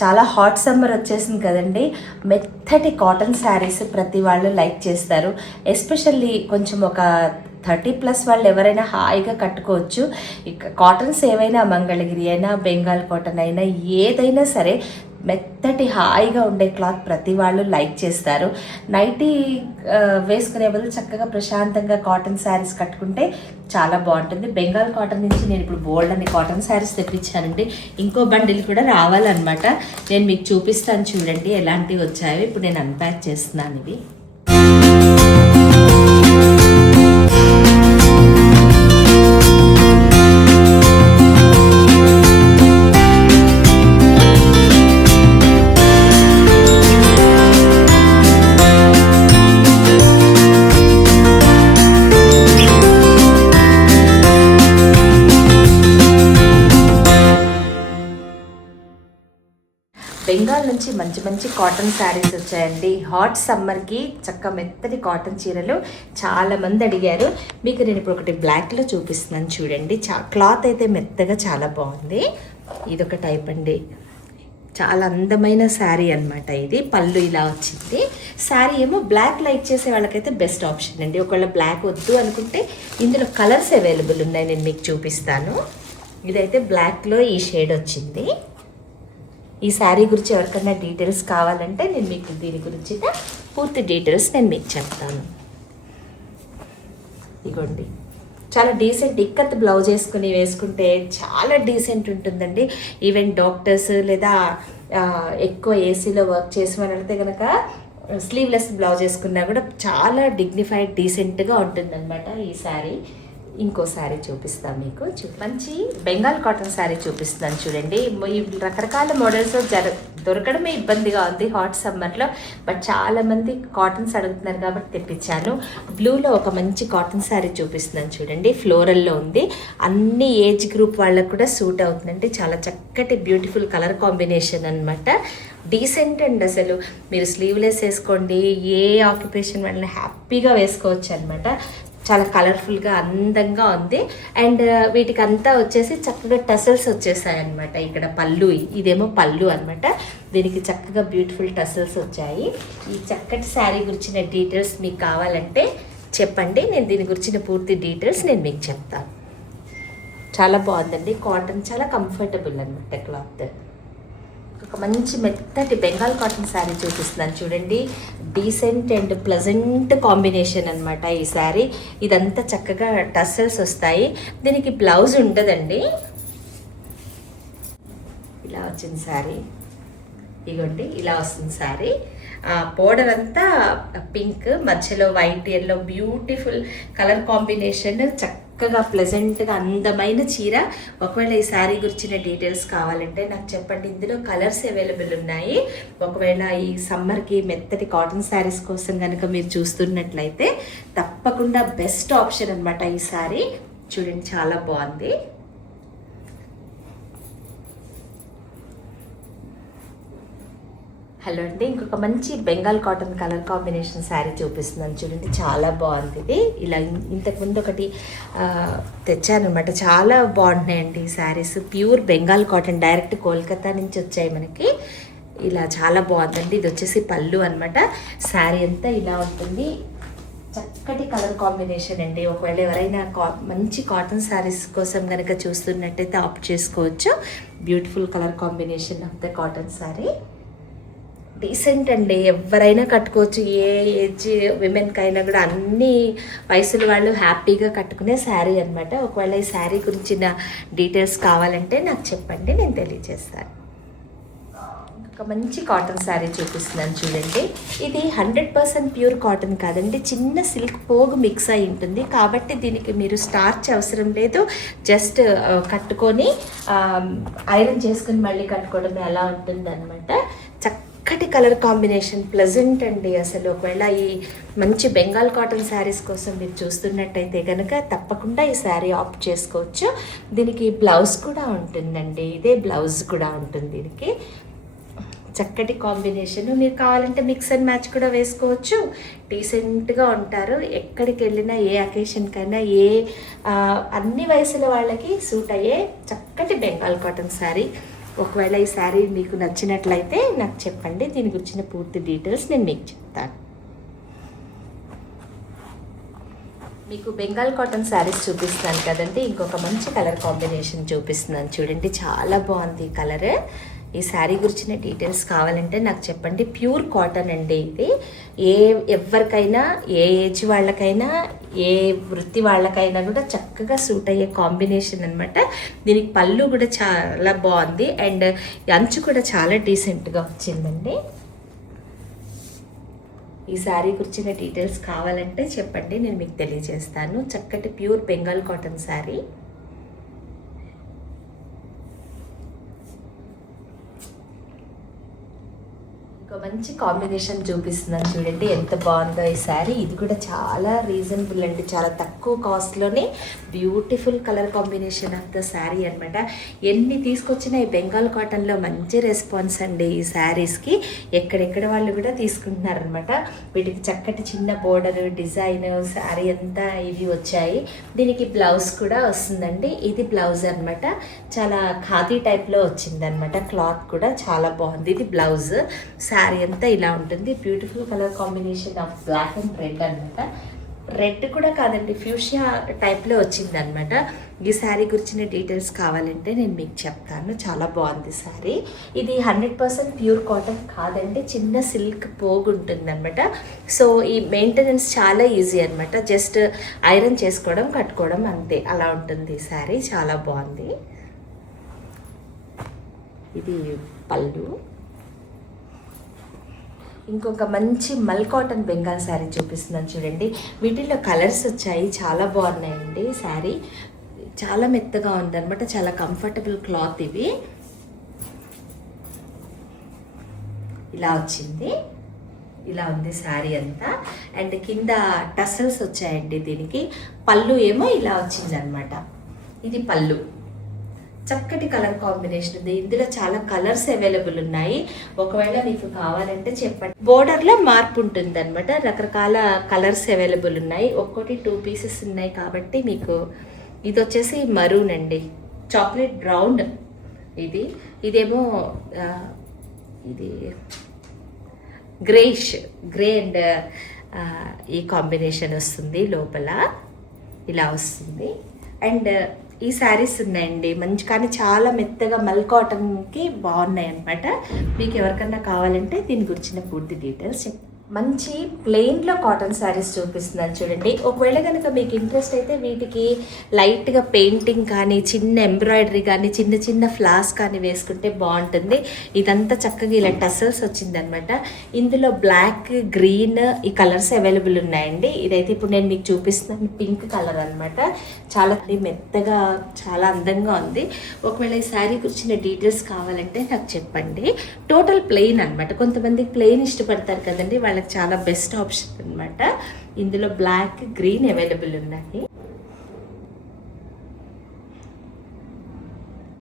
చాలా hot summer వచ్చేసింది కదండి. మెత్తటి కాటన్ శారీస్ ప్రతి వాళ్ళు లైక్ చేస్తారు. ఎస్పెషల్లీ కొంచెం ఒక 30+ వాళ్ళు ఎవరైనా హాయిగా కట్టుకోవచ్చు. ఇక కాటన్స్ ఏవైనా మంగళగిరి అయినా బెంగాల్ కాటన్ అయినా ఏదైనా సరే మెత్తటి హాయిగా ఉండే క్లాత్ ప్రతి వాళ్ళు లైక్ చేస్తారు. నైటీ వేసుకునే బదులు చక్కగా ప్రశాంతంగా కాటన్ శారీస్ కట్టుకుంటే చాలా బాగుంటుంది. బెంగాల్ కాటన్ నుంచి నేను ఇప్పుడు బోల్డ్ అని కాటన్ శారీస్ తెప్పించానండి. ఇంకో బండిల్ కూడా రావాలన్నమాట. నేను మీకు చూపిస్తాను చూడండి ఎలాంటివి వచ్చాయో. ఇప్పుడు నేను అన్ప్యాక్ చేస్తున్నాను ఇవి. బెంగాల్ నుంచి మంచి మంచి కాటన్ శారీస్ వచ్చాయండి. హాట్ సమ్మర్కి చక్క మెత్తటి కాటన్ చీరలు చాలామంది అడిగారు. మీకు నేను ఇప్పుడు ఒకటి బ్లాక్లో చూపిస్తున్నాను చూడండి. క్లాత్ అయితే మెత్తగా చాలా బాగుంది. ఇదొక టైప్ అండి. చాలా అందమైన శారీ అనమాట. ఇది పళ్ళు ఇలా వచ్చింది. శారీ ఏమో బ్లాక్ లైక్ చేసే వాళ్ళకైతే బెస్ట్ ఆప్షన్ అండి. ఒకవేళ బ్లాక్ వద్దు అనుకుంటే ఇందులో కలర్స్ అవైలబుల్ ఉన్నాయి, నేను మీకు చూపిస్తాను. ఇదైతే బ్లాక్లో ఈ షేడ్ వచ్చింది. ఈ శారీ గురించి ఎవరికైనా డీటెయిల్స్ కావాలంటే నేను మీకు దీని గురించి పూర్తి డీటెయిల్స్ నేను మీకు చెప్తాను. ఇగోండి, చాలా డీసెంట్ ఇక్కత్ బ్లౌజ్ వేసుకుంటే చాలా డీసెంట్ ఉంటుందండి. ఈవెన్ డాక్టర్స్ లేదా ఎక్కువ ఏసీలో వర్క్ చేసి వాళ్ళైతే కనుక స్లీవ్లెస్ బ్లౌజ్ వేసుకున్నా కూడా చాలా డిగ్నిఫైడ్ డీసెంట్గా ఉంటుందన్నమాట ఈ శారీ. ఇంకో శారీ చూపిస్తాను మీకు. మంచి బెంగాల్ కాటన్ శారీ చూపిస్తున్నాను చూడండి. ఈ రకరకాల మోడల్స్ దొరకడమే ఇబ్బందిగా ఉంది హాట్ సమ్మర్లో. బట్ చాలామంది కాటన్స్ అడుగుతున్నారు కాబట్టి తెప్పించాను. బ్లూలో ఒక మంచి కాటన్ శారీ చూపిస్తున్నాను చూడండి. ఫ్లోరల్లో ఉంది. అన్ని ఏజ్ గ్రూప్ వాళ్ళకు కూడా సూట్ అవుతుందండి. చాలా చక్కటి బ్యూటిఫుల్ కలర్ కాంబినేషన్ అనమాట. డీసెంట్ అండ్ అసలు మీరు స్లీవ్లెస్ వేసుకోండి, ఏ ఆక్యుపేషన్ వాళ్ళని హ్యాపీగా వేసుకోవచ్చు అనమాట. చాలా కలర్ఫుల్గా అందంగా ఉంది. అండ్ వీటికి అంతా వచ్చేసి చక్కగా టసల్స్ వచ్చేసాయి అనమాట. ఇక్కడ పళ్ళు, ఇదేమో పళ్ళు అనమాట. దీనికి చక్కగా బ్యూటిఫుల్ టసల్స్ వచ్చాయి. ఈ చక్కటి శారీ గురించిన డీటెయిల్స్ మీకు కావాలంటే చెప్పండి, నేను దీని గురించిన పూర్తి డీటెయిల్స్ నేను మీకు చెప్తాను. చాలా బాగుందండి. కాటన్ చాలా కంఫర్టబుల్ అనమాట క్లాత్. ఒక మంచి మెత్తటి బెంగాల్ కాటన్ శారీ చూపిస్తున్నాను చూడండి. డీసెంట్ అండ్ ప్లెజెంట్ కాంబినేషన్ అనమాట ఈ శారీ. ఇదంతా చక్కగా టసల్స్ వస్తాయి. దీనికి బ్లౌజ్ ఉండదండి. ఇలా వచ్చింది శారీ. ఇగోండి ఇలా వస్తుంది శారీ. బోర్డర్ అంతా పింక్, మధ్యలో white, yellow, beautiful colour combination. చక్కగా ప్లెజెంట్గా అందమైన చీర. ఒకవేళ ఈ శారీ గురించిన డీటెయిల్స్ కావాలంటే నాకు చెప్పండి. ఇందులో కలర్స్ అవైలబుల్ ఉన్నాయి. ఒకవేళ ఈ సమ్మర్కి మెత్తటి కాటన్ శారీస్ కోసం కనుక మీరు చూస్తున్నట్లయితే తప్పకుండా బెస్ట్ ఆప్షన్ అనమాట ఈ శారీ. చూడండి చాలా బాగుంది. హలో అండి, ఇంకొక మంచి Bengal cotton colour combination sari చూపిస్తున్నాను చూడండి. చాలా బాగుంది ఇది. ఇలా ఇంతకుముందు ఒకటి తెచ్చానమాట. చాలా బాగుంటున్నాయండి ఈ saris. Pure Bengal cotton, direct Kolkata నుంచి వచ్చాయి మనకి. ఇలా చాలా బాగుందండి. ఇది వచ్చేసి పళ్ళు అనమాట. శారీ అంతా ఇలా ఉంటుంది. చక్కటి కలర్ కాంబినేషన్ అండి. ఒకవేళ ఎవరైనా మంచి కాటన్ శారీస్ కోసం కనుక చూస్తున్నట్టయితే ఆప్ట్ చేసుకోవచ్చు. Beautiful colour combination of the cotton sari. Decent అండి, ఎవరైనా కట్టుకోవచ్చు. ఏ ఏజ్ విమెన్కైనా కూడా అన్ని వయసుల వాళ్ళు హ్యాపీగా కట్టుకునే శారీ అనమాట. ఒకవేళ ఈ శారీ గురించిన డీటెయిల్స్ కావాలంటే నాకు చెప్పండి, నేను తెలియజేస్తాను. ఒక మంచి కాటన్ శారీ చూపిస్తున్నాను చూడండి. ఇది 100% ప్యూర్ కాటన్ కాదండి, చిన్న సిల్క్ పోగు మిక్స్ అయి ఉంటుంది. కాబట్టి దీనికి మీరు స్టార్చ్ అవసరం లేదు. జస్ట్ కట్టుకొని ఐరన్ చేసుకుని మళ్ళీ కట్టుకోవడం అలా ఉంటుంది అనమాట. చక్కటి కలర్ కాంబినేషన్, ప్లెజెంట్ అండి అసలు. ఒకవేళ ఈ మంచి బెంగాల్ కాటన్ శారీస్ కోసం మీరు చూస్తున్నట్టయితే కనుక తప్పకుండా ఈ శారీ ఆప్ట్ చేసుకోవచ్చు. దీనికి బ్లౌజ్ కూడా ఉంటుందండి. ఇదే బ్లౌజ్ కూడా ఉంటుంది దీనికి. చక్కటి కాంబినేషన్. మీరు కావాలంటే మిక్స్ అండ్ మ్యాచ్ కూడా వేసుకోవచ్చు. డీసెంట్గా ఉంటారు. ఎక్కడికి వెళ్ళినా ఏ అకేషన్కైనా అన్ని వయసుల వాళ్ళకి సూట్ అయ్యే చక్కటి బెంగాల్ కాటన్ శారీ. ఒకవేళ ఈ శారీ మీకు నచ్చినట్లయితే నాకు చెప్పండి, దీని గురించిన పూర్తి డీటెయిల్స్ నేను మీకు చెప్తాను. మీకు బెంగాల్ కాటన్ శారీస్ చూపిస్తున్నాను కదండి, ఇంకొక మంచి కలర్ కాంబినేషన్ చూపిస్తున్నాను చూడండి. చాలా బాగుంది ఈ కలర్. ఈ శారీ గురించిన డీటెయిల్స్ కావాలంటే నాకు చెప్పండి. ప్యూర్ కాటన్ అండి ఇది. ఎవరికైనా, ఏ ఏజ్ వాళ్ళకైనా, ఏ వృత్తి వాళ్ళకైనా కూడా చక్కగా సూట్ అయ్యే కాంబినేషన్ అనమాట. దీనికి పళ్ళు కూడా చాలా బాగుంది అండ్ అంచు కూడా చాలా డీసెంట్గా వచ్చిందండి. ఈ శారీ గురించిన డీటెయిల్స్ కావాలంటే చెప్పండి, నేను మీకు తెలియజేస్తాను. చక్కటి ప్యూర్ బెంగాల్ కాటన్ శారీ. ఒక మంచి కాంబినేషన్ చూపిస్తున్నాను చూడండి, ఎంత బాగుందో ఈ శారీ. ఇది కూడా చాలా రీజనబుల్ అండి, చాలా తక్కువ కాస్ట్లోనే beautiful colour combination of the sari అనమాట. ఎన్ని తీసుకొచ్చినా ఈ బెంగాల్ కాటన్లో మంచి రెస్పాన్స్ అండి ఈ శారీస్కి. ఎక్కడెక్కడ వాళ్ళు కూడా తీసుకుంటున్నారనమాట. వీటికి చక్కటి చిన్న బోర్డర్ డిజైన్ శారీ అంతా ఇవి వచ్చాయి. దీనికి బ్లౌజ్ కూడా వస్తుందండి. ఇది బ్లౌజ్ అనమాట, చాలా ఖాదీ టైప్లో వచ్చిందనమాట. క్లాత్ కూడా చాలా బాగుంది. ఇది బ్లౌజ్. శారీ అంతా ఇలా ఉంటుంది. Beautiful colour combination of black and red అనమాట. రెడ్ కూడా కాదండి, ఫ్యూషియా టైప్లో వచ్చిందనమాట. ఈ శారీ గురించిన డీటెయిల్స్ కావాలంటే నేను మీకు చెప్తాను. చాలా బాగుంది శారీ. ఇది 100% ప్యూర్ కాటన్ కాదండి, చిన్న సిల్క్ పోగు ఉంటుందన్నమాట. సో ఈ మెయింటెనెన్స్ చాలా ఈజీ అనమాట. జస్ట్ ఐరన్ చేసుకోవడం, కట్టుకోవడం అంతే, అలా ఉంటుంది ఈ శారీ. చాలా బాగుంది. ఇది పళ్ళు. ఇంకొక మంచి మల్ కాటన్ బెంగాల్ శారీ చూపిస్తున్నాను చూడండి. వీటిల్లో కలర్స్ వచ్చాయి, చాలా బాగున్నాయండి. శారీ చాలా మెత్తగా ఉందన్నమాట, చాలా కంఫర్టబుల్ క్లాత్. ఇవి ఇలా వచ్చింది, ఇలా ఉంది శారీ అంతా. అండ్ కింద టసల్స్ వచ్చాయండి దీనికి. పళ్ళు ఏమో ఇలా వచ్చిందనమాట. ఇది పళ్ళు. చక్కటి కలర్ కాంబినేషన్ ఉంది. ఇందులో చాలా కలర్స్ అవైలబుల్ ఉన్నాయి. ఒకవేళ మీకు కావాలంటే చెప్పండి. బోర్డర్లో మార్పు ఉంటుంది అనమాట. రకరకాల కలర్స్ అవైలబుల్ ఉన్నాయి. ఒక్కోటి 2 పీసెస్ ఉన్నాయి కాబట్టి మీకు ఇది వచ్చేసి మరూన్ అండి, చాక్లెట్ బ్రౌన్. ఇదేమో ఇది గ్రేష్, గ్రే అండ్ ఈ కాంబినేషన్ వస్తుంది. లోపల ఇలా వస్తుంది. అండ్ ఈ శారీస్ ఉన్నాయండి మంచి, కానీ చాలా మెత్తగా మల్ కాటన్కి బాగున్నాయి అనమాట. మీకు ఎవరికన్నా కావాలంటే దీని గురించిన పూర్తి డీటెయిల్స్ మంచి ప్లెయిన్లో కాటన్ శారీస్ చూపిస్తున్నాను చూడండి. ఒకవేళ కనుక మీకు ఇంట్రెస్ట్ అయితే వీటికి లైట్గా పెయింటింగ్ కానీ, చిన్న ఎంబ్రాయిడరీ కానీ, చిన్న చిన్న ఫ్లాస్ కానీ వేసుకుంటే బాగుంటుంది. ఇదంతా చక్కగా ఇలా టసల్స్ వచ్చిందనమాట. ఇందులో బ్లాక్, గ్రీన్ ఈ కలర్స్ అవైలబుల్ ఉన్నాయండి. ఇదైతే ఇప్పుడు నేను మీకు చూపిస్తున్నాను పింక్ కలర్ అనమాట. చాలా మెత్తగా, చాలా అందంగా ఉంది. ఒకవేళ ఈ శారీ గురించిన డీటెయిల్స్ కావాలంటే నాకు చెప్పండి. టోటల్ ప్లెయిన్ అనమాట. కొంతమంది ప్లెయిన్ ఇష్టపడతారు కదండి, వాళ్ళకి చాలా బెస్ట్ ఆప్షన్ అనమాట. ఇందులో బ్లాక్, గ్రీన్ అవైలబుల్ ఉన్నాయి.